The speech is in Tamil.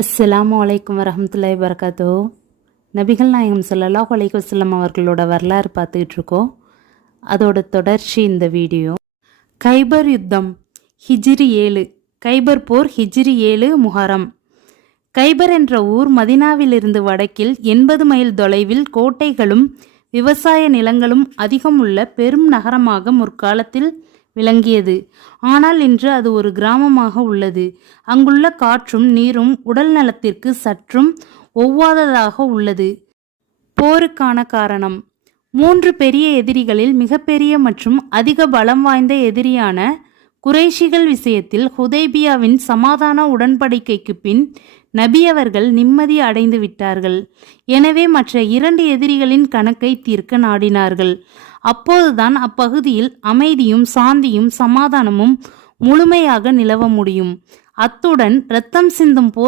அஸ்ஸலாமு அலைக்கும் வரஹ்மத்துல்லாஹி வபரகாத்துஹு. நபிகள் நாயகம் ஸல்லல்லாஹு அலைஹி வஸல்லம் அவர்களோட வரலாறு பார்த்துக்கிட்டு இருக்கோம். அதோட தொடர்ச்சி இந்த வீடியோ. கைபர் யுத்தம் ஹிஜ்ரி 7. கைபர் போர் ஹிஜ்ரி 7 முஹரம். கைபர் என்ற ஊர் மதினாவிலிருந்து வடக்கில் 80 மைல் தொலைவில் கோட்டைகளும் விவசாய நிலங்களும் அதிகம் உள்ள பெரும் நகரமாக முற்காலத்தில் விளங்கியது. ஆனால் இன்று அது ஒரு கிராமமாக உள்ளது. அங்குள்ள காற்றும் நீரும் உடல் நலத்திற்கு சற்றும் ஒவ்வாததாக உள்ளது. போருக்கான காரணம்: 3 பெரிய எதிரிகளில் மிகப்பெரிய மற்றும் அதிக பலம் வாய்ந்த எதிரியான குறைஷிகள் விஷயத்தில் ஹுதைபியாவின் சமாதான உடன்படிக்கைக்கு பின் நபி அவர்கள் நிம்மதி அடைந்து விட்டார்கள். எனவே மற்ற 2 எதிரிகளின் கணக்கை தீர்க்க நாடினார்கள். அப்போதுதான் அப்பகுதியில் அமைதியும் சாந்தியும் சமாதானமும் முழுமையாக நிலவ முடியும். அத்துடன் இரத்தம் சிந்தும் போர்